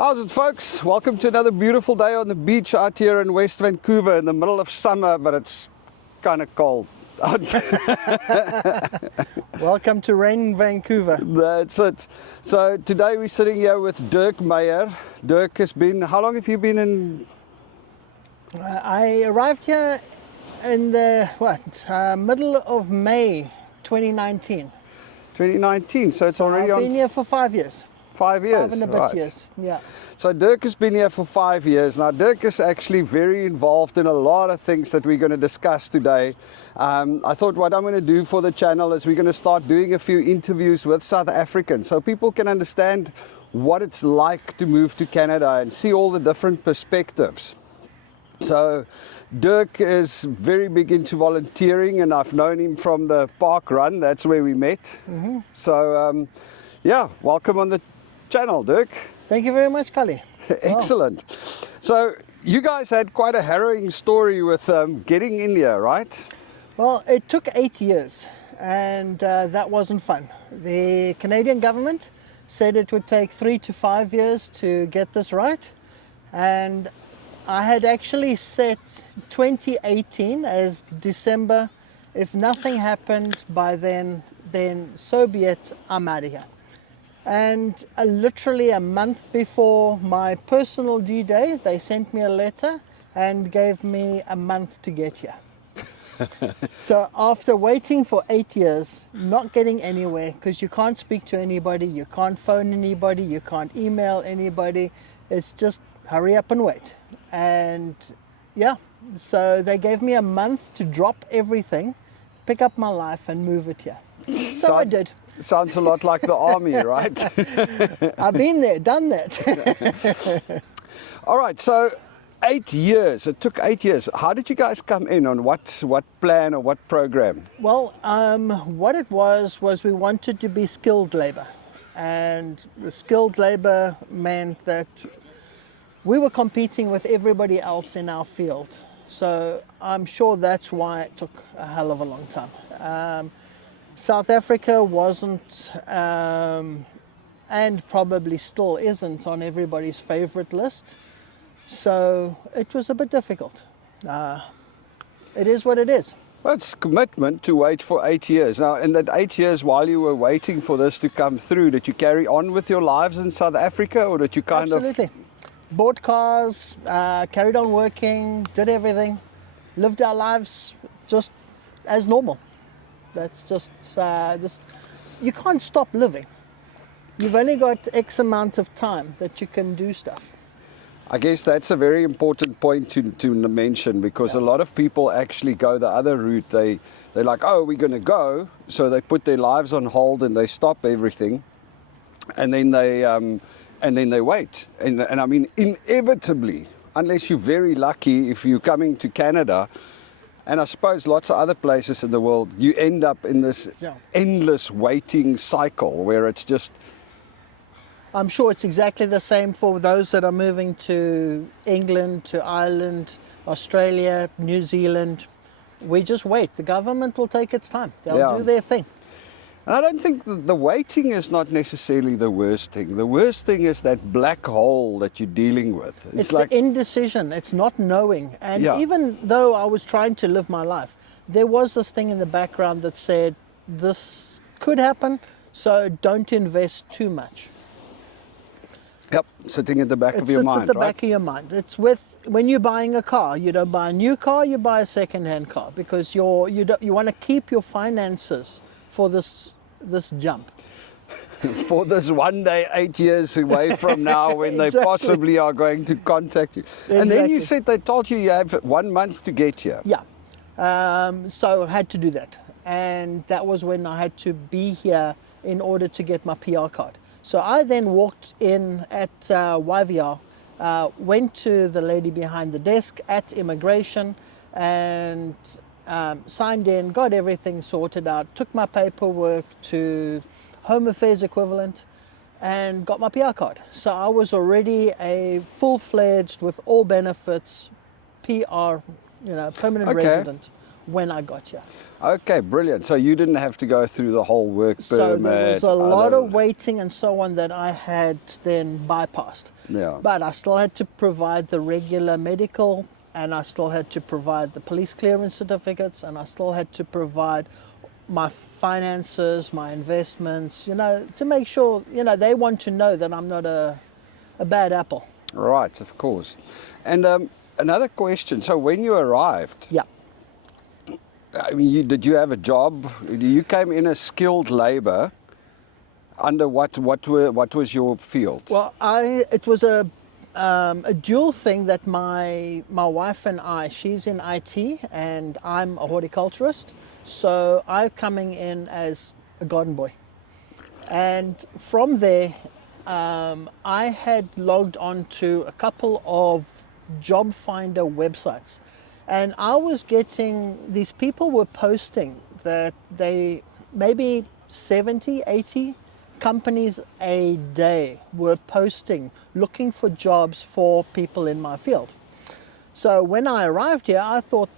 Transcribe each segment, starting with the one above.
How's it, folks? Welcome to another beautiful day on the beach out here in West Vancouver in the middle of summer, but it's kind of cold. Welcome to rain Vancouver. That's it. So today we're sitting here with Dirk Meyer. Dirk has been, how long have you been in? I arrived here in the middle of May 2019. 2019, so it's already I've on been here for 5 years. 5 years, 5 and a bit right. years, yeah. So Dirk has been here for 5 years. Now Dirk is actually very involved in a lot of things that we're going to discuss today. I thought what I'm going to do for the channel is we're going to start doing a few interviews with South Africans so people can understand what it's like to move to Canada and see all the different perspectives. So Dirk is very big into volunteering, and I've known him from the park run. That's where we met. So yeah, welcome on the channel, Dirk. Thank you very much, Kali. Excellent. So you guys had quite a harrowing story with getting in here, right? Well, it took 8 years, and that wasn't fun. The Canadian government said it would take 3 to 5 years to get this right, and I had actually set 2018 as December. If nothing happened by then so be it, I'm out of here. And literally a month before my personal due day, they sent me a letter and gave me a month to get here. So after waiting for 8 years, not getting anywhere, because you can't speak to anybody, you can't phone anybody, you can't email anybody, it's just hurry up and wait. And yeah, so they gave me a month to drop everything, pick up my life and move it here. So I did. Sounds a lot like the army, right? I've been there, done that. All right, so 8 years, it took 8 years. How did you guys come in, on what plan or what program? Well, what it was we wanted to be skilled labor. And the skilled labor meant that we were competing with everybody else in our field. So I'm sure that's why it took a hell of a long time. South Africa wasn't, and probably still isn't, on everybody's favorite list. So it was a bit difficult. It is what it is. Well, it's commitment to wait for 8 years. Now, in that 8 years, while you were waiting for this to come through, did you carry on with your lives in South Africa, or did you kind Absolutely. Bought cars, carried on working, did everything, lived our lives just as normal. That's just this. You can't stop living. You've only got X amount of time that you can do stuff. I guess that's a very important point to mention, because a lot of people actually go the other route. They're like, oh, we're going to go, so they put their lives on hold and they stop everything, and then they wait. And I mean, inevitably, unless you're very lucky, if you're coming to Canada, and I suppose lots of other places in the world, you end up in this endless waiting cycle where it's just... I'm sure it's exactly the same for those that are moving to England, to Ireland, Australia, New Zealand. We just wait. The government will take its time. They'll do their thing. And I don't think the waiting is not necessarily the worst thing. The worst thing is that black hole that you're dealing with. It's like the indecision. It's not knowing. And even though I was trying to live my life, there was this thing in the background that said, this could happen, so don't invest too much. Yep, sitting at the back of your mind, It's at the back of your mind. It's with, when you're buying a car, you don't buy a new car, you buy a second-hand car, because you want to keep your finances for this jump. For this one day, 8 years away from now, when they possibly are going to contact you. And then you said they told you you have 1 month to get here. Yeah, so I had to do that. And that was when I had to be here in order to get my PR card. So I then walked in at YVR, went to the lady behind the desk at Immigration, and signed in, got everything sorted out, took my paperwork to Home Affairs equivalent, and got my PR card. So I was already a full-fledged, with all benefits, PR, permanent resident, when I got here. Okay, brilliant. So you didn't have to go through the whole work permit. So there was a lot of waiting and so on that I had then bypassed. Yeah. But I still had to provide the regular medical, and I still had to provide the police clearance certificates, and I still had to provide my finances, my investments, to make sure, they want to know that I'm not a bad apple. Right, of course. And another question. So when you arrived, Yeah. I mean, did you have a job? You came in as skilled labor. Under what was your field? Well, it was a dual thing that my wife and I, she's in IT and I'm a horticulturist, so I'm coming in as a garden boy. And from there, I had logged on to a couple of job finder websites, and I was getting, these people were posting that they, maybe 70, 80 companies a day were posting, looking for jobs for people in my field. So when I arrived here, I thought,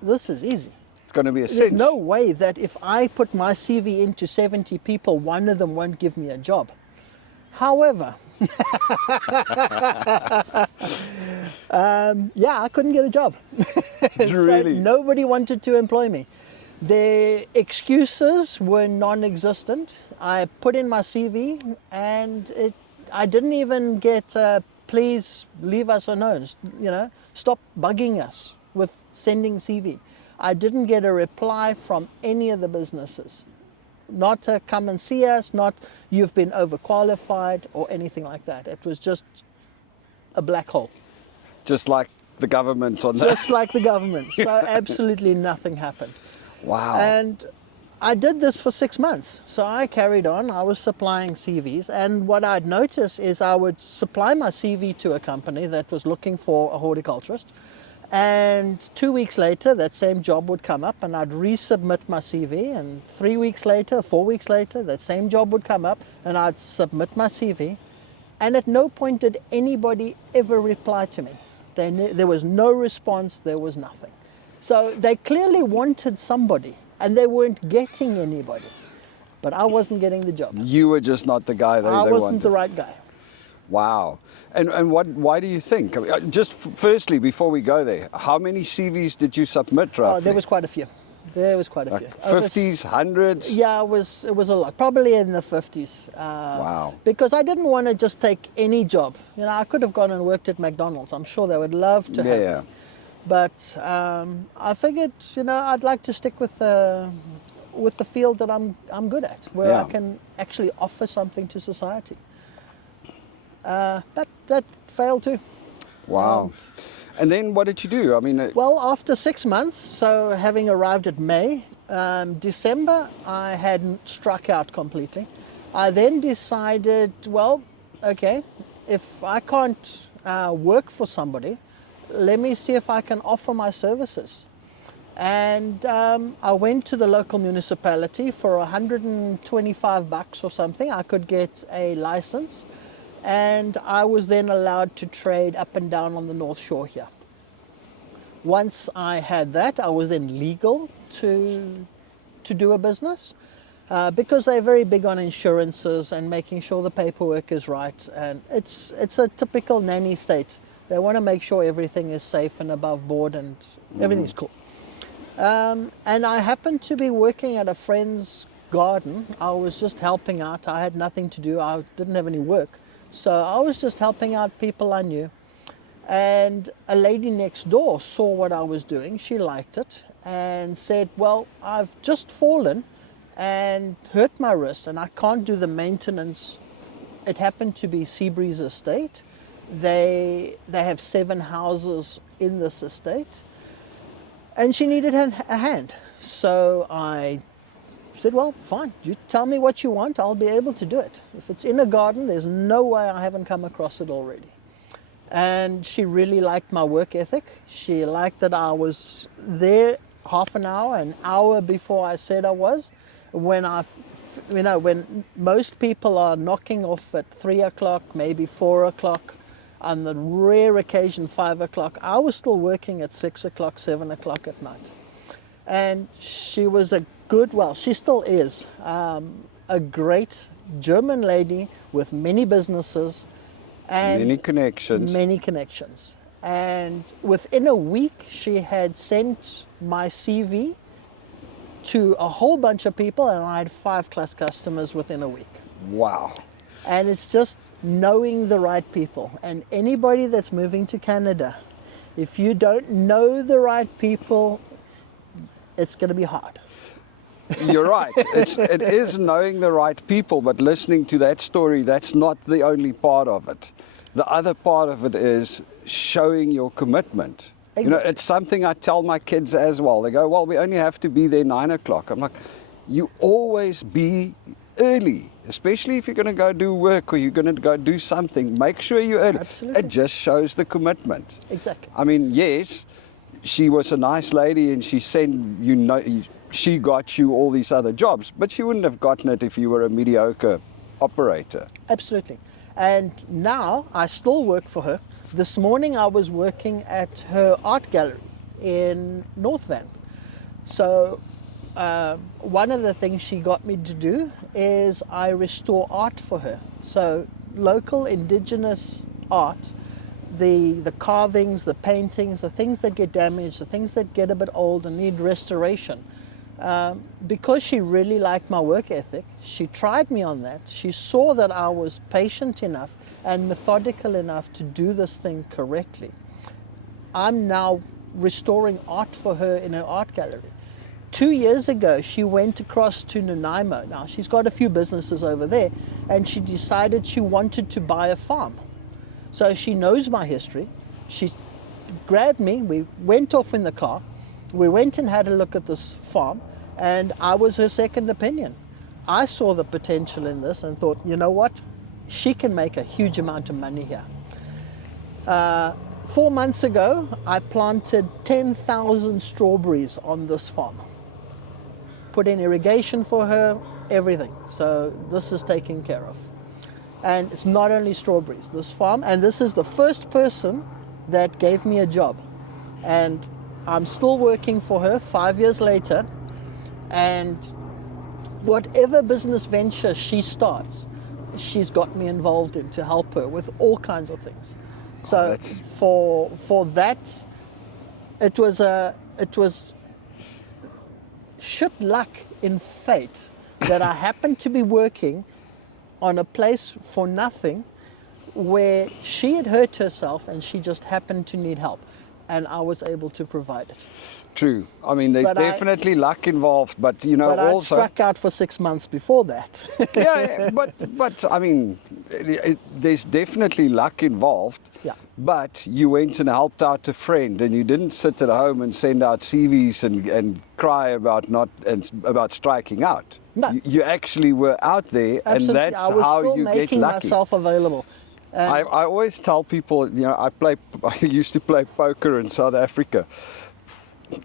this is easy. It's going to be a cinch. There's no way that if I put my CV into 70 people, one of them won't give me a job. However, I couldn't get a job. Really? So nobody wanted to employ me. Their excuses were non-existent. I put in my CV and I didn't even get, please leave us alone, stop bugging us with sending CV. I didn't get a reply from any of the businesses. Not to come and see us, not you've been overqualified or anything like that. It was just a black hole. Just like the government on that. Just like the government. So absolutely nothing happened. Wow. And I did this for 6 months. So I carried on. I was supplying CVs. And what I'd noticed is I would supply my CV to a company that was looking for a horticulturist. And 2 weeks later, that same job would come up and I'd resubmit my CV. And 3 weeks later, 4 weeks later, that same job would come up and I'd submit my CV. And at no point did anybody ever reply to me. There was no response, there was nothing. So they clearly wanted somebody and they weren't getting anybody. But I wasn't getting the job. You were just not the guy they wanted. I wasn't the right guy. Wow. And why do you think? I mean, just firstly, before we go there, how many CVs did you submit roughly? Oh, there was quite a few. There was quite a few. 50s, hundreds? Yeah, it was a lot. Probably in the 50s. Wow. Because I didn't want to just take any job. I could have gone and worked at McDonald's. I'm sure they would love to have me. But I figured, I'd like to stick with the field that I'm good at, where I can actually offer something to society. But that failed too. Wow. And then what did you do? I mean, well, after 6 months, so having arrived at May, December, I had struck out completely. I then decided, well, okay, if I can't work for somebody, let me see if I can offer my services. And I went to the local municipality for $125 or something. I could get a license. And I was then allowed to trade up and down on the North Shore here. Once I had that, I was then legal to do a business because they're very big on insurances and making sure the paperwork is right. And it's a typical nanny state. They want to make sure everything is safe and above board and everything's cool. And I happened to be working at a friend's garden. I was just helping out. I had nothing to do. I didn't have any work. So I was just helping out people I knew. And a lady next door saw what I was doing. She liked it and said, well, I've just fallen and hurt my wrist and I can't do the maintenance. It happened to be Seabreeze Estate. They have 7 houses in this estate. And she needed a hand. So I said, well, fine, you tell me what you want, I'll be able to do it. If it's in a garden, there's no way I haven't come across it already. And she really liked my work ethic. She liked that I was there half an hour before I said I was. When when most people are knocking off at 3 o'clock, maybe 4 o'clock, on the rare occasion 5 o'clock, I was still working at 6 o'clock, 7 o'clock at night. And she was she still is, a great German lady with many businesses and Many connections. many connections. And within a week, she had sent my CV to a whole bunch of people, and I had 5+ customers within a week. Wow. And it's just knowing the right people. And anybody that's moving to Canada, if you don't know the right people, it's going to be hard. You're right. It is knowing the right people, but listening to that story, that's not the only part of it. The other part of it is showing your commitment. Exactly. You know, it's something I tell my kids as well. They go, well, we only have to be there 9 o'clock. I'm like, you always be early, especially if you're going to go do work or you're going to go do something. Make sure you're early. Absolutely. It just shows the commitment. Exactly. I mean, yes, she was a nice lady and she sent, she got you all these other jobs, but she wouldn't have gotten it if you were a mediocre operator. Absolutely. And now I still work for her. This morning I was working at her art gallery in North Van. So one of the things she got me to do is I restore art for her. So local indigenous art, the carvings, the paintings, the things that get damaged, the things that get a bit old and need restoration. Because she really liked my work ethic, she tried me on that. She saw that I was patient enough and methodical enough to do this thing correctly. I'm now restoring art for her in her art gallery. 2 years ago, she went across to Nanaimo. Now, she's got a few businesses over there, and she decided she wanted to buy a farm. So she knows my history. She grabbed me, we went off in the car, we went and had a look at this farm, and I was her second opinion. I saw the potential in this and thought, you know what? She can make a huge amount of money here. 4 months ago, I planted 10,000 strawberries on this farm. Put in irrigation for her, everything. So this is taken care of. And it's not only strawberries, this farm, and this is the first person that gave me a job. And I'm still working for her 5 years later, and whatever business venture she starts, she's got me involved in to help her with all kinds of things. So for that, it was shit luck in fate that I happened to be working on a place for nothing where she had hurt herself and she just happened to need help, and I was able to provide it. True. I mean, there's definitely luck involved, but you know, but also. I struck out for 6 months before that. Yeah, but I mean, there's definitely luck involved. Yeah. But you went and helped out a friend, and you didn't sit at home and send out CVs and cry about striking out. No. You actually were out there, Absolutely. and that's how you get lucky. I was still making myself available. I always tell people, you know, I used to play poker in South Africa.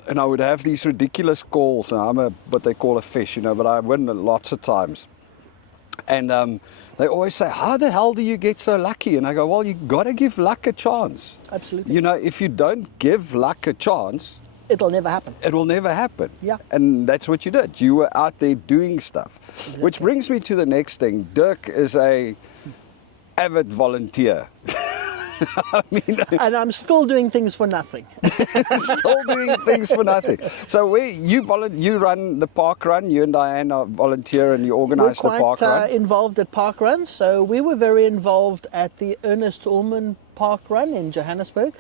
And I would have these ridiculous calls. And I'm what they call a fish, you know, but I win lots of times. And they always say, how the hell do you get so lucky? And I go, well, you got to give luck a chance. Absolutely. You know, if you don't give luck a chance, it'll never happen. It will never happen. Yeah. And that's what you did. You were out there doing stuff. Exactly. Which brings me to the next thing. Dirk is a avid volunteer. I mean, and I'm still doing things for nothing. Still doing things for nothing. So you run the park run. You and Diane are volunteer and you organise the park run. We're quite involved at park runs. So we were very involved at the Ernest Ullman Park Run in Johannesburg.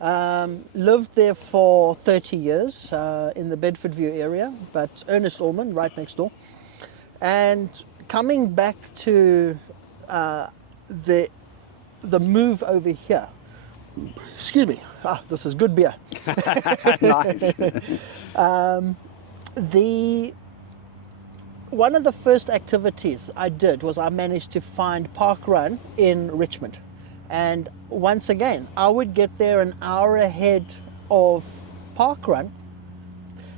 Lived there for 30 years in the Bedfordview area, but Ernest Ullman right next door. And coming back to the move over here. Excuse me. This is good beer. Nice. One of the first activities I did was I managed to find Park Run in Richmond. And once again, I would get there an hour ahead of Park Run,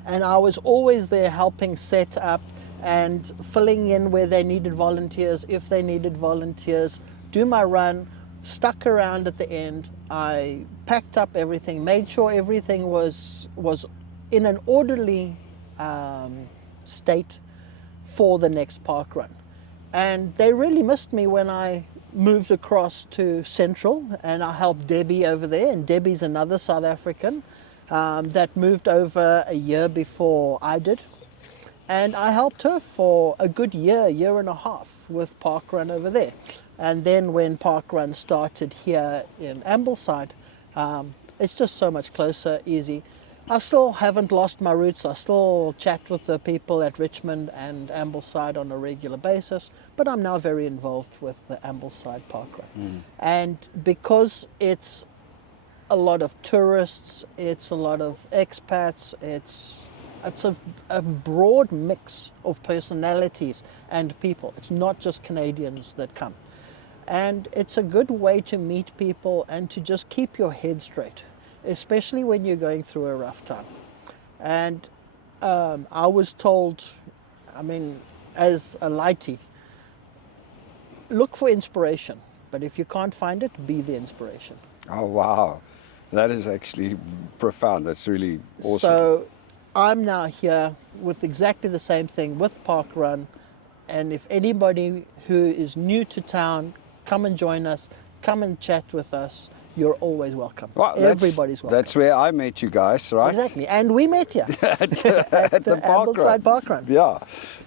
and I was always there helping set up and filling in where they needed volunteers, if they needed volunteers, do my run, stuck around at the end. I packed up everything, made sure everything was in an orderly state for the next park run. And they really missed me when I moved across to Central, and I helped Debbie over there. And Debbie's another South African that moved over a year before I did. And I helped her for a good year and a half with park run over there. And then when park run started here in Ambleside, it's just so much closer, easy. I still haven't lost my roots. I still chat with the people at Richmond and Ambleside on a regular basis, but I'm now very involved with the Ambleside Park Run. And because it's a lot of tourists, it's a lot of expats, it's a broad mix of personalities and people. It's not just Canadians that come. And it's a good way to meet people and to just keep your head straight, especially when you're going through a rough time. And I was told, I mean, as a lightie, look for inspiration, but if you can't find it, be the inspiration. Oh, wow. That is actually profound. That's really awesome. So I'm now here with exactly the same thing with Park Run. And if anybody who is new to town, come and join us, come and chat with us. You're always welcome. Well, everybody's welcome. That's where I met you guys, right? Exactly, and we met here at the Ambleside Park Run. Yeah,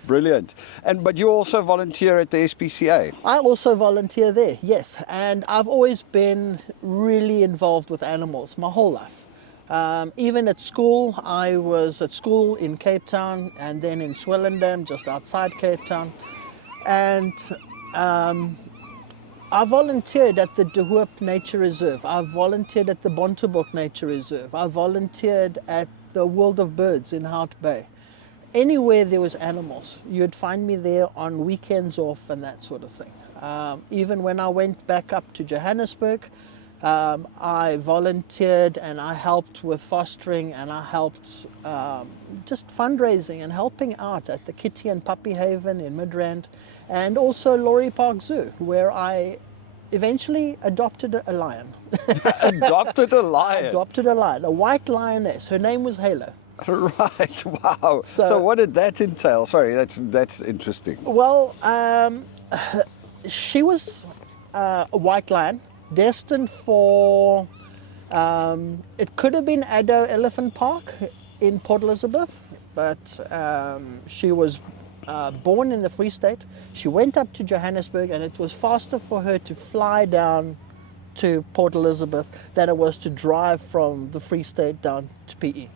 brilliant. But you also volunteer at the SPCA. I also volunteer there, yes, and I've always been really involved with animals my whole life. Even at school, I was at school in Cape Town and then in Swellendam, just outside Cape Town, and I volunteered at the De Hoop Nature Reserve. I volunteered at the Bontebok Nature Reserve. I volunteered at the World of Birds in Hout Bay. Anywhere there was animals, you'd find me there on weekends off and that sort of thing. Even when I went back up to Johannesburg, I volunteered and I helped with fostering, and I helped just fundraising and helping out at the Kitty and Puppy Haven in Midrand, and also Laurie Park Zoo, where I eventually adopted a lion. Adopted a lion? Adopted a lion, a white lioness. Her name was Halo. Right, wow. So what did that entail? Sorry, that's interesting. Well, she was a white lion, destined for, it could have been Addo Elephant Park in Port Elizabeth, but she was born in the Free State. She went up to Johannesburg, and it was faster for her to fly down to Port Elizabeth than it was to drive from the Free State down to PE.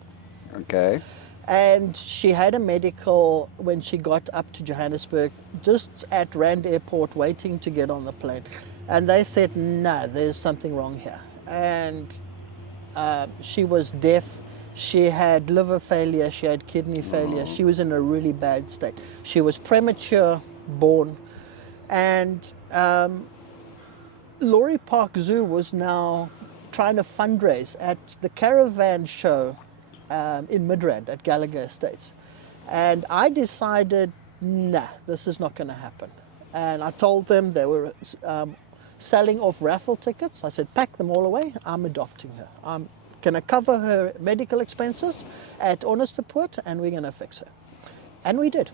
Okay. And she had a medical when she got up to Johannesburg, just at Rand Airport, waiting to get on the plane. And they said, no, there's something wrong here. And she was deaf. She had liver failure, she had kidney failure. She was in a really bad state. She was premature born. And Laurie Park Zoo was now trying to fundraise at the caravan show in Midrand at Gallagher Estates. And I decided, nah, this is not going to happen. And I told them they were selling off raffle tickets. I said, pack them all away. I'm adopting her. I'm going to cover her medical expenses at Onderstepoort, and we're going to fix her. And we did.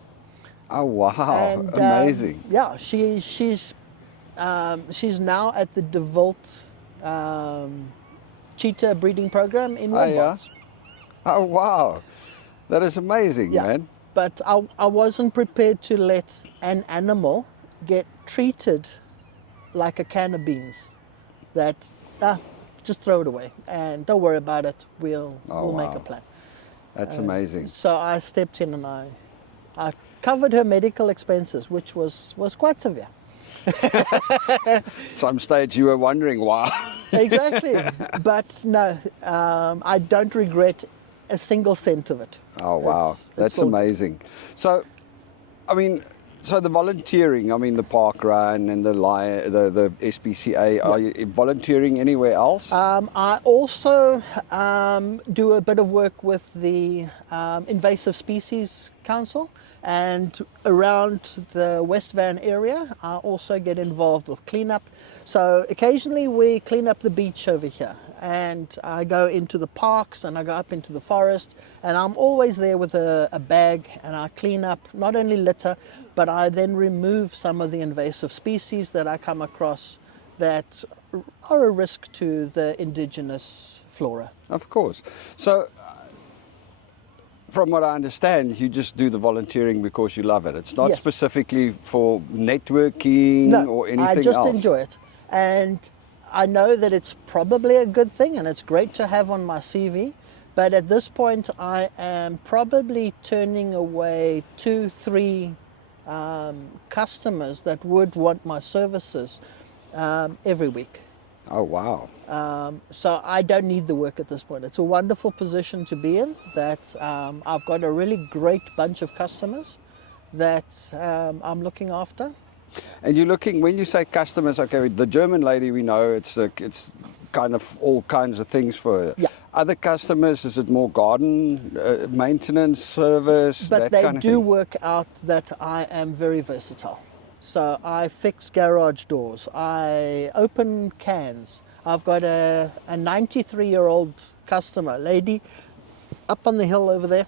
Oh, wow. And, amazing. Yeah, she's now at the De Wild cheetah breeding program in Wombats. Oh, wow. That is amazing, man. But I wasn't prepared to let an animal get treated like a can of beans. That, just throw it away and don't worry about it. We'll make a plan. That's amazing. So I stepped in and I covered her medical expenses, which was quite severe. At some stage you were wondering why. Exactly. But no, I don't regret a single cent of it. Oh, wow. That's amazing. So, I mean, so the volunteering, I mean, the park run and the SPCA, are you volunteering anywhere else? I also do a bit of work with the Invasive Species Council, and around the West Van area, I also get involved with cleanup. So occasionally we clean up the beach over here, and I go into the parks and I go up into the forest, and I'm always there with a bag, and I clean up not only litter, but I then remove some of the invasive species that I come across that are a risk to the indigenous flora. Of course. So, from what I understand, you just do the volunteering because you love it. It's not Yes. specifically for networking or anything I just else. enjoy it, and I know that it's probably a good thing and it's great to have on my CV, but at this point I am probably turning away 2-3 customers that would want my services every week. Oh, wow. So I don't need the work at this point. It's a wonderful position to be in, that I've got a really great bunch of customers that I'm looking after. And you're looking, when you say customers, okay, the German lady we know, it's kind of all kinds of things for her. Yeah. Other customers, is it more garden, maintenance, service, But that they kind of do thing? work out that I am very versatile. So I fix garage doors, I open cans. I've got a 93-year-old customer, lady, up on the hill over there,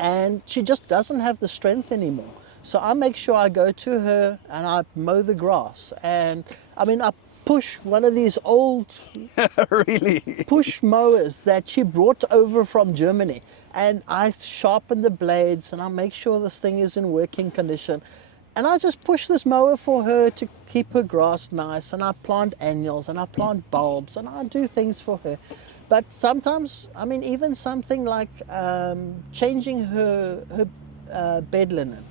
and she just doesn't have the strength anymore. So I make sure I go to her and I mow the grass. And I mean, I push one of these old Really? push mowers that she brought over from Germany, and I sharpen the blades and I make sure this thing is in working condition, and I just push this mower for her to keep her grass nice, and I plant annuals and I plant bulbs and I do things for her. But sometimes, I mean, even something like changing her bed linen,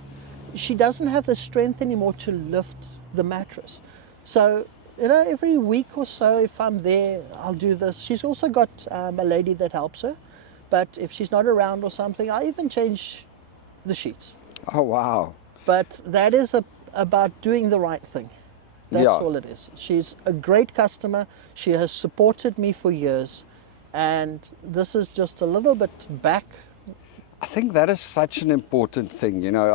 she doesn't have the strength anymore to lift the mattress. So, you know, every week or so, if I'm there, I'll do this. She's also got a lady that helps her, but if she's not around or something, I even change the sheets. Oh, wow. But that is about doing the right thing. That's Yeah. all it is. She's a great customer. She has supported me for years, and this is just a little bit back. I think that is such an important thing. You know,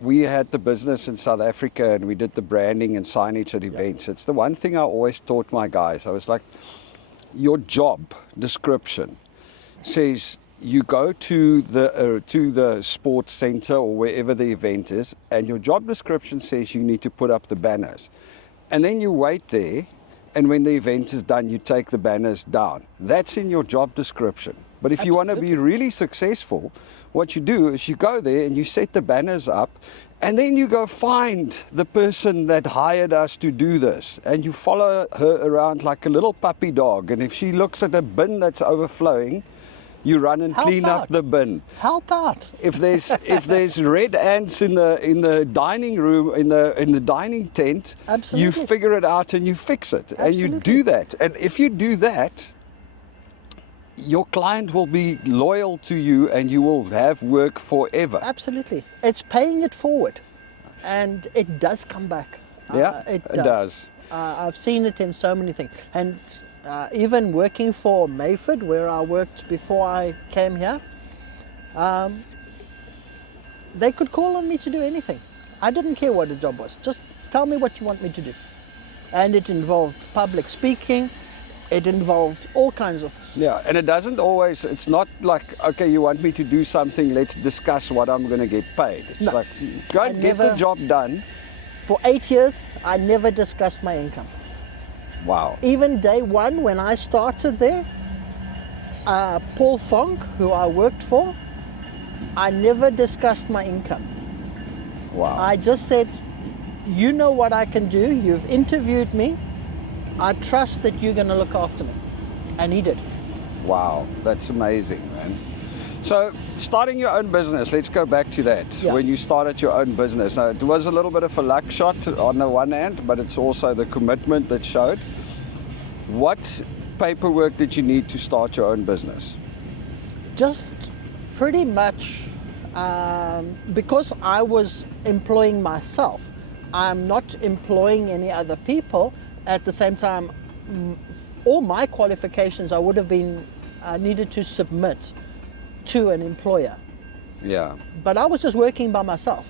we had the business in South Africa and we did the branding and signage at events. It's the one thing I always taught my guys. I was like, your job description says you go to the sports center or wherever the event is, and your job description says you need to put up the banners, and then you wait there, and when the event is done, you take the banners down. That's in your job description. But if you want to be really successful, what you do is you go there and you set the banners up, and then you go find the person that hired us to do this, and you follow her around like a little puppy dog. And if she looks at a bin that's overflowing, you run and Help clean up out. the bin. Help out. If there's red ants in the dining room, in the dining tent, you Absolutely. figure it out and you fix it. And you Absolutely. do that. And if you do that, your client will be loyal to you and you will have work forever. Absolutely. It's paying it forward, and it does come back. Yeah, it does. I've seen it in so many things. And even working for Mayford, where I worked before I came here, they could call on me to do anything. I didn't care what the job was. Just tell me what you want me to do. And it involved public speaking. It involved all kinds of... Yeah, and it doesn't always, it's not like, okay, you want me to do something, let's discuss what I'm going to get paid. It's No. like, go and get the never- job done. For 8 years, I never discussed my income. Wow. Even day one when I started there, Paul Fonk, who I worked for, I never discussed my income. Wow. I just said, you know what I can do, you've interviewed me, I trust that you're going to look after me. And he did. Wow, that's amazing, man. So, starting your own business, let's go back to that. Yeah. When you started your own business. Now, it was a little bit of a luck shot on the one hand, but it's also the commitment that showed. What paperwork did you need to start your own business? Just pretty much because I was employing myself. I'm not employing any other people. At the same time, all my qualifications I would have been needed to submit to an employer. Yeah. But I was just working by myself.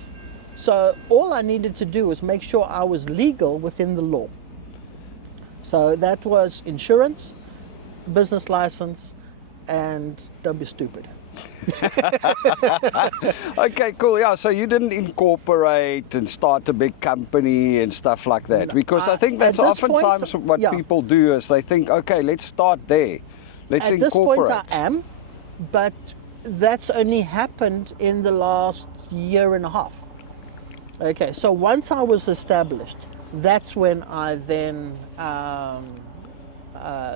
So all I needed to do was make sure I was legal within the law. So that was insurance, business license, and don't be stupid. Okay, cool. Yeah, so you didn't incorporate and start a big company and stuff like that, No, because I think that's at this point, oftentimes what yeah. people do is they think, okay, let's start there. Let's At this incorporate. point I am, but that's only happened in the last year and a half. Okay, so once I was established, that's when I then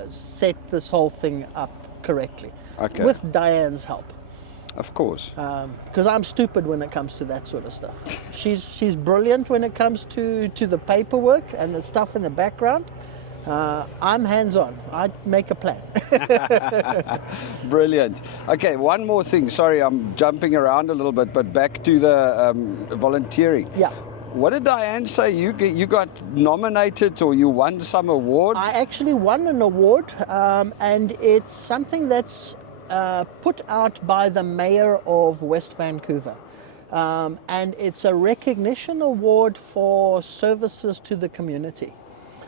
set this whole thing up correctly. Okay. With Diane's help. Of course. Because I'm stupid when it comes to that sort of stuff. She's brilliant when it comes to the paperwork and the stuff in the background. I'm hands-on. I make a plan. Brilliant. Okay, one more thing. Sorry, I'm jumping around a little bit, but back to the volunteering. Yeah. What did Diane say? You got nominated or you won some award? I actually won an award, and it's something that's put out by the Mayor of West Vancouver. And it's a recognition award for services to the community.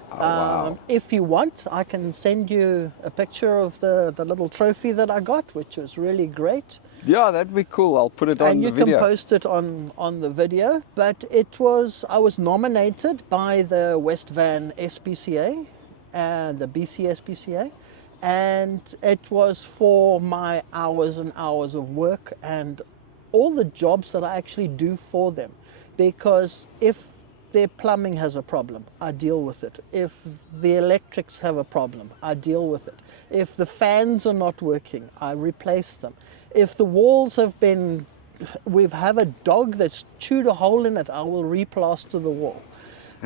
Oh, wow. If you want, I can send you a picture of the little trophy that I got, which was really great. Yeah, that'd be cool. I'll put it on And the you video. can post it on the video. But I was nominated by the West Van SPCA and the BC SPCA, and it was for my hours and hours of work and all the jobs that I actually do for them. Because if their plumbing has a problem, I deal with it. If the electrics have a problem, I deal with it. If the fans are not working, I replace them. If the walls we have a dog that's chewed a hole in it, I will replaster the wall.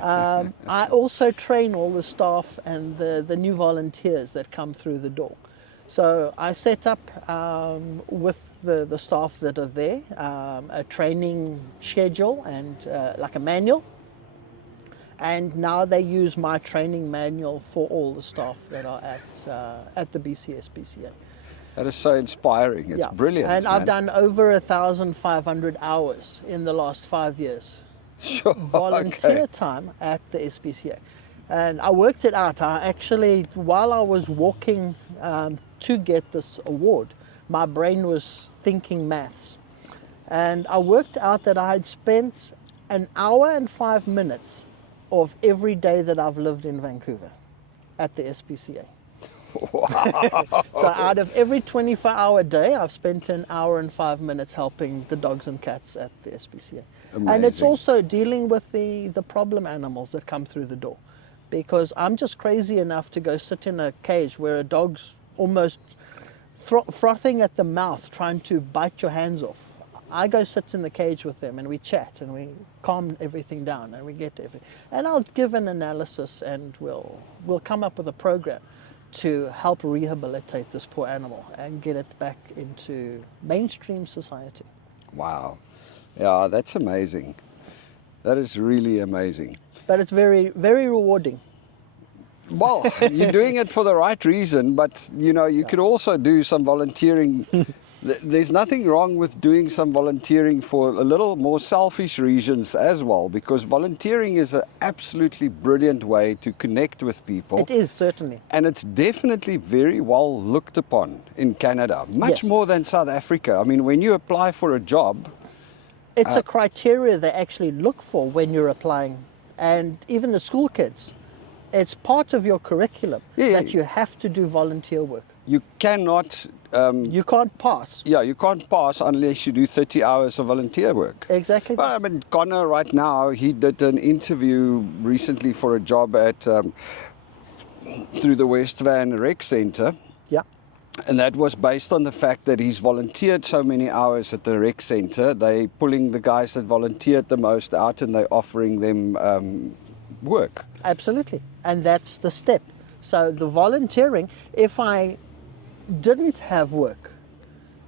I also train all the staff and the new volunteers that come through the door. So I set up with the staff that are there a training schedule and like a manual. And now they use my training manual for all the staff that are at the BCSPCA. That is so inspiring. It's brilliant. And man. I've done over 1,500 hours in the last 5 years. Sure. Volunteer Okay. time at the SPCA. And I worked it out. I actually, while I was walking to get this award, my brain was thinking maths. And I worked out that I had spent an hour and 5 minutes of every day that I've lived in Vancouver at the SPCA. Wow. So out of every 24-hour day, I've spent an hour and 5 minutes helping the dogs and cats at the SPCA. And it's Amazing. also dealing with the problem animals that come through the door. Because I'm just crazy enough to go sit in a cage where a dog's almost frothing at the mouth, trying to bite your hands off. I go sit in the cage with them and we chat and we calm everything down and we get everything. And I'll give an analysis and we'll come up with a program to help rehabilitate this poor animal and get it back into mainstream society. Wow. Yeah, that's amazing. That is really amazing. But it's very, very rewarding. Well, you're doing it for the right reason, but you could also do some volunteering. There's nothing wrong with doing some volunteering for a little more selfish reasons as well, because volunteering is an absolutely brilliant way to connect with people. It is, certainly. And it's definitely very well looked upon in Canada, much Yes. more than South Africa. I mean, when you apply for a job, It's a criteria they actually look for when you're applying. And even the school kids, it's part of your curriculum that you have to do volunteer work. you cannot, You can't pass. you can't pass unless you do 30 hours of volunteer work. Exactly. Well, I mean, Connor right now, he did an interview recently for a job at through the West Van Rec Centre. Yeah. And that was based on the fact that he's volunteered so many hours at the rec centre. They're pulling the guys that volunteered the most out and they're offering them work. Absolutely. And that's the step. So the volunteering, if I didn't have work,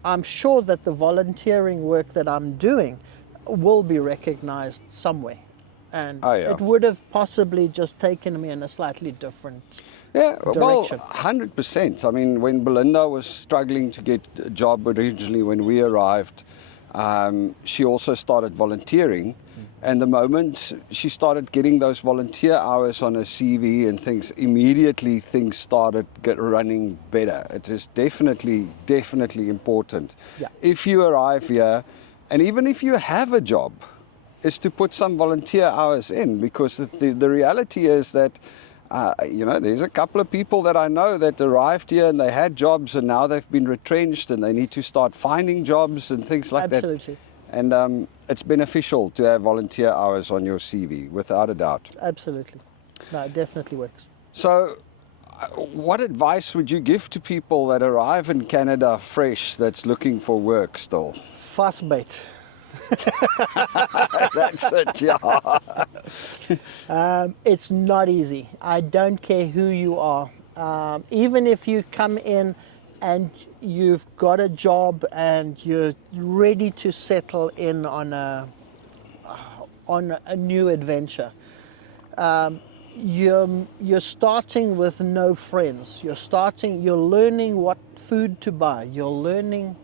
I'm sure that the volunteering work that I'm doing will be recognized somewhere. And it would have possibly just taken me in a slightly different direction. Well, 100%. I mean, when Belinda was struggling to get a job originally when we arrived, She also started volunteering. And the moment she started getting those volunteer hours on her CV and things, immediately things started running better. It is definitely important. Yeah. If you arrive here, and even if you have a job, is to put some volunteer hours in, because the reality is that there's a couple of people that I know that arrived here and they had jobs and now they've been retrenched and they need to start finding jobs and things like Absolutely. that. And it's beneficial to have volunteer hours on your CV, without a doubt. Absolutely. No, it definitely works. So what advice would you give to people that arrive in Canada fresh that's looking for work still? Fast bait. That's it, yeah. It's not easy. I don't care who you are. Even if you come in and you've got a job and you're ready to settle in on a new adventure, you're starting with no friends. You're learning what food to buy. You're learning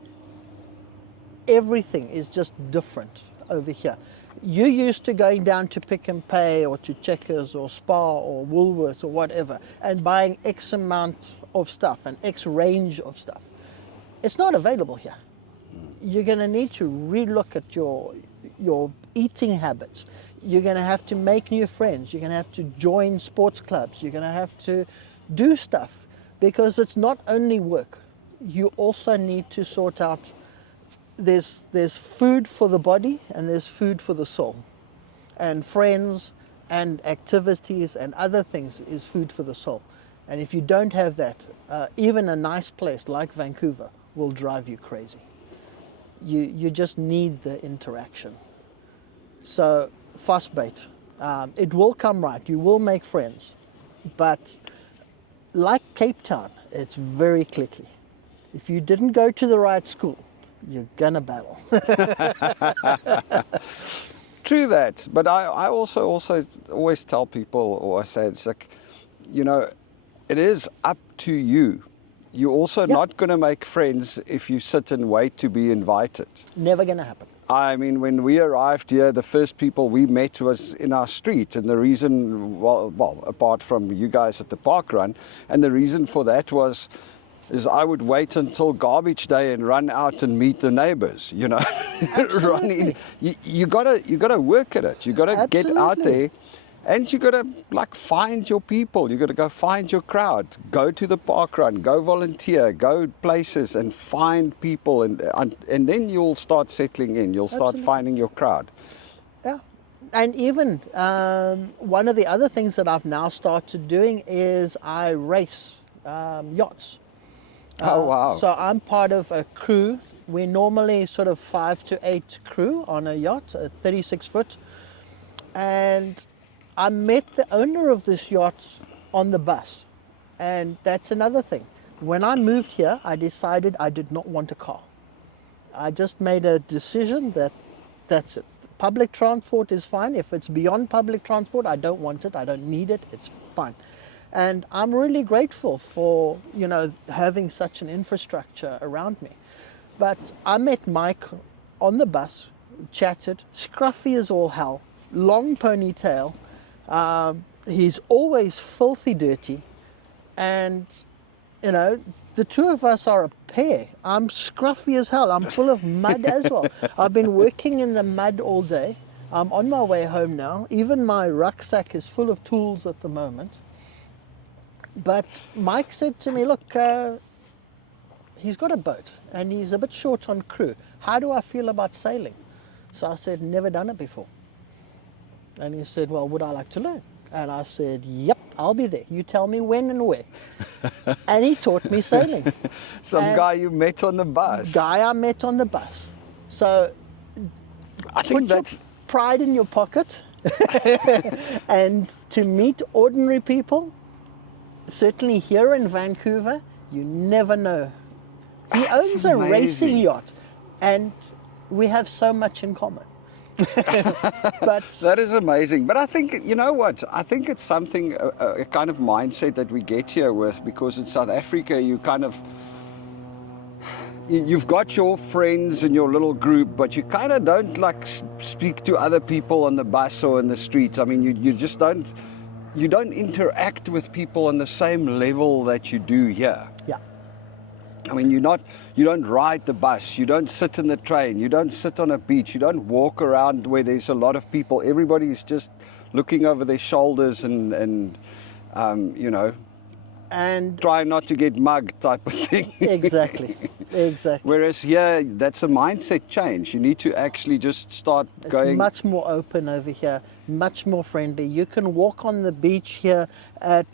everything is just different over here. You're used to going down to Pick and Pay or to Checkers or Spar or Woolworths or whatever and buying X amount of stuff and X range of stuff. It's not available here. You're going to need to relook at your eating habits. You're going to have to make new friends. You're going to have to join sports clubs. You're going to have to do stuff, because it's not only work. You also need to sort out, there's food for the body and there's food for the soul. And friends and activities and other things is food for the soul. And if you don't have that, even a nice place like Vancouver will drive you crazy. You just need the interaction. So fast bait. It will come right. You will make friends. But like Cape Town, it's very cliquey. If you didn't go to the right school, you're gonna battle. True that, but I also always tell people, or I say, it's like, it is up to you. You're also not going to make friends if you sit and wait to be invited. Never gonna happen. I mean, when we arrived here, the first people we met was in our street, and the reason, well, apart from you guys at the park run, and the reason for that is I would wait until garbage day and run out and meet the neighbors, run in. You gotta work at it. You gotta get out there, and you gotta find your people. You gotta go find your crowd. Go to the park run. Go volunteer. Go places and find people, and then you'll start settling in. You'll start finding your crowd. Yeah, and even one of the other things that I've now started doing is I race yachts. Oh, wow. So I'm part of a crew. We're normally sort of 5 to 8 crew on a yacht, a 36 foot. And I met the owner of this yacht on the bus. And that's another thing. When I moved here, I decided I did not want a car. I just made a decision that that's it. Public transport is fine. If it's beyond public transport, I don't want it. I don't need it. It's fine. And I'm really grateful for, having such an infrastructure around me. But I met Mike on the bus, chatted, scruffy as all hell, long ponytail. He's always filthy dirty. And, the two of us are a pair. I'm scruffy as hell. I'm full of mud as well. I've been working in the mud all day. I'm on my way home now. Even my rucksack is full of tools at the moment. But Mike said to me, look, he's got a boat and he's a bit short on crew. How do I feel about sailing? So I said, never done it before. And he said, well, would I like to learn? And I said, yep, I'll be there. You tell me when and where. And he taught me sailing. Some guy you met on the bus. Guy I met on the bus. So I think that's your pride in your pocket and to meet ordinary people. Certainly here in Vancouver, you never know. He owns a racing yacht, and we have so much in common. But that is amazing. But I think, you know what? I think it's something, a kind of mindset that we get here with, because in South Africa, you've got your friends in your little group, but you kind of don't like speak to other people on the bus or in the street. I mean, you just don't interact with people on the same level that you do here. Yeah. I mean, you don't ride the bus, you don't sit in the train, you don't sit on a beach, you don't walk around where there's a lot of people. Everybody is just looking over their shoulders and you know, And try not to get mugged type of thing. exactly. Whereas here, that's a mindset change. You need to actually just start going. It's much more open over here, much more friendly. You can walk on the beach here at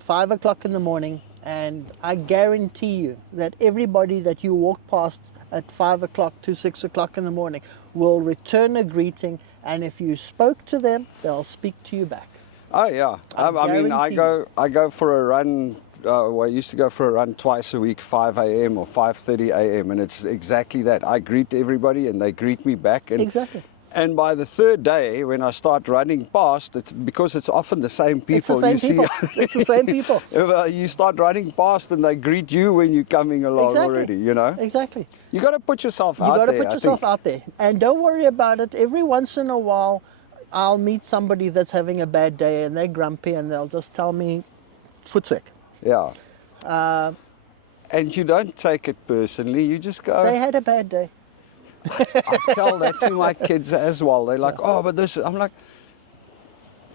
5 o'clock in the morning, and I guarantee you that everybody that you walk past at 5 o'clock to 6 o'clock in the morning will return a greeting, and if you spoke to them, they'll speak to you back. Oh yeah, I mean, I go for a run. Well, I used to go for a run twice a week, 5 a.m. or 5:30 a.m. and it's exactly that. I greet everybody and they greet me back. And, Exactly. And by the third day, when I start running past, it's because it's often the same people. It's the same people. It's the same people. You start running past and they greet you when you're coming along already, you know. Exactly. You got to put yourself out You got there. to put yourself out there, and don't worry about it. Every once in a while, I'll meet somebody that's having a bad day and they're grumpy and they'll just tell me, foot sick. Yeah. And you don't take it personally. You just go. They had a bad day. I tell that to my kids as well. They're like, oh, but this. I'm like,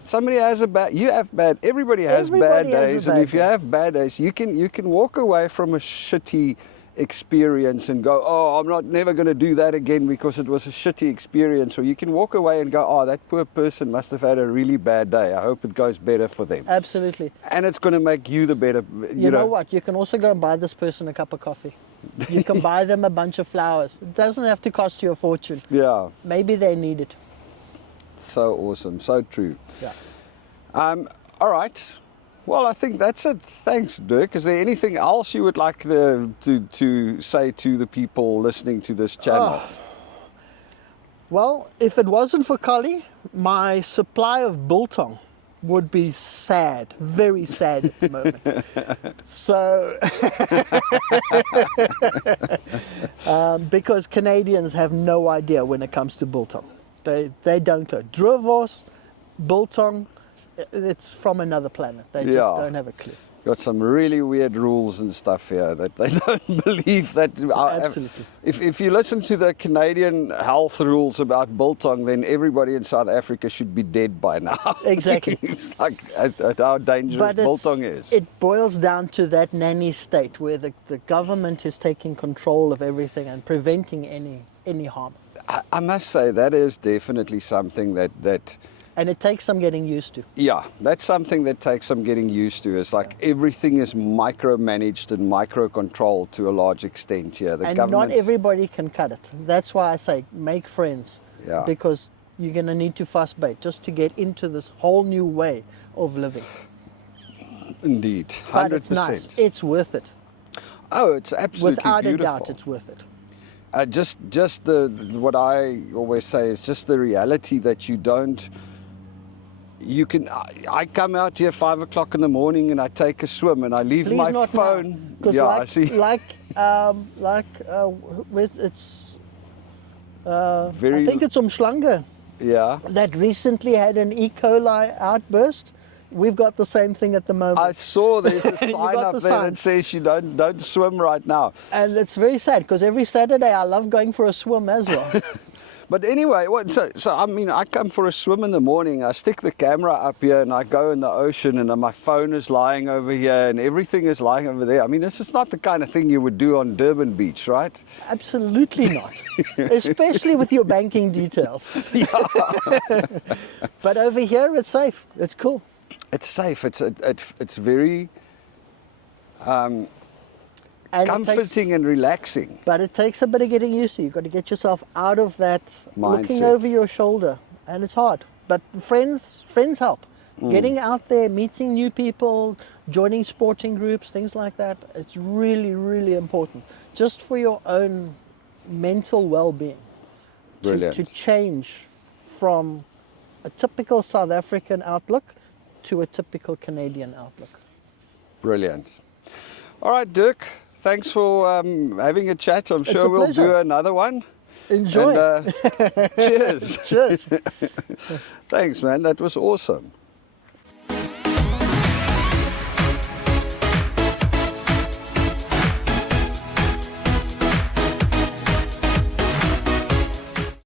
somebody has a bad. You have bad. Everybody has bad days, and if you have bad days, you can walk away from a shitty experience and go, oh, I'm not never going to do that again because it was a shitty experience. Or you can walk away and go, oh, that poor person must have had a really bad day. I hope it goes better for them. Absolutely. And it's going to make you the better. You know what? You can also go and buy this person a cup of coffee. You can buy them a bunch of flowers. It doesn't have to cost you a fortune. Yeah. Maybe they need it. So awesome. So true. Yeah. All right. Well, I think that's it. Thanks, Dirk. Is there anything else you would like to say to the people listening to this channel? Oh. Well, if it wasn't for Collie, my supply of biltong would be sad, very sad at the moment. So, because Canadians have no idea when it comes to biltong. They don't know. Droevos, biltong, it's from another planet. They just don't have a clue. Got some really weird rules and stuff here that they don't believe that. Absolutely. If you listen to the Canadian health rules about biltong, then everybody in South Africa should be dead by now. Exactly. It's like at how dangerous biltong is. It boils down to that nanny state where the government is taking control of everything and preventing any harm. I must say that is definitely something that and it takes some getting used to. Yeah, that's something that takes some getting used to. It's like everything is micromanaged and micro-controlled to a large extent here. And not everybody can cut it. That's why I say make friends. Yeah. Because you're going to need to fuss bait just to get into this whole new way of living. Indeed, 100%. But it's nice. It's worth it. Oh, it's absolutely Without beautiful. a doubt, it's worth it. Just what I always say is just the reality that you don't. I come out here 5 o'clock in the morning and I take a swim and I leave my phone. Because I see. It's Very. I think it's Umschlange Yeah. that recently had an E. coli outburst. We've got the same thing at the moment. I saw there's a sign got up the there sign. that says you don't swim right now. And it's very sad because every Saturday I love going for a swim as well. But anyway, so I mean, I come for a swim in the morning, I stick the camera up here and I go in the ocean and my phone is lying over here and everything is lying over there. I mean, this is not the kind of thing you would do on Durban Beach, right? Absolutely not. Especially with your banking details. But over here it's safe. It's cool. It's safe. It's very And comforting and relaxing. But it takes a bit of getting used to. You've got to get yourself out of that looking Mindset. over your shoulder. And it's hard. But friends help. Getting out there, meeting new people, joining sporting groups, things like that. It's really, really important. Just for your own mental well-being. Brilliant. To change from a typical South African outlook to a typical Canadian outlook. Brilliant. All right, Dirk. thanks for having a chat. I'm sure a we'll do pleasure. another one. Enjoy. And, cheers. Cheers. Thanks, man. That was awesome.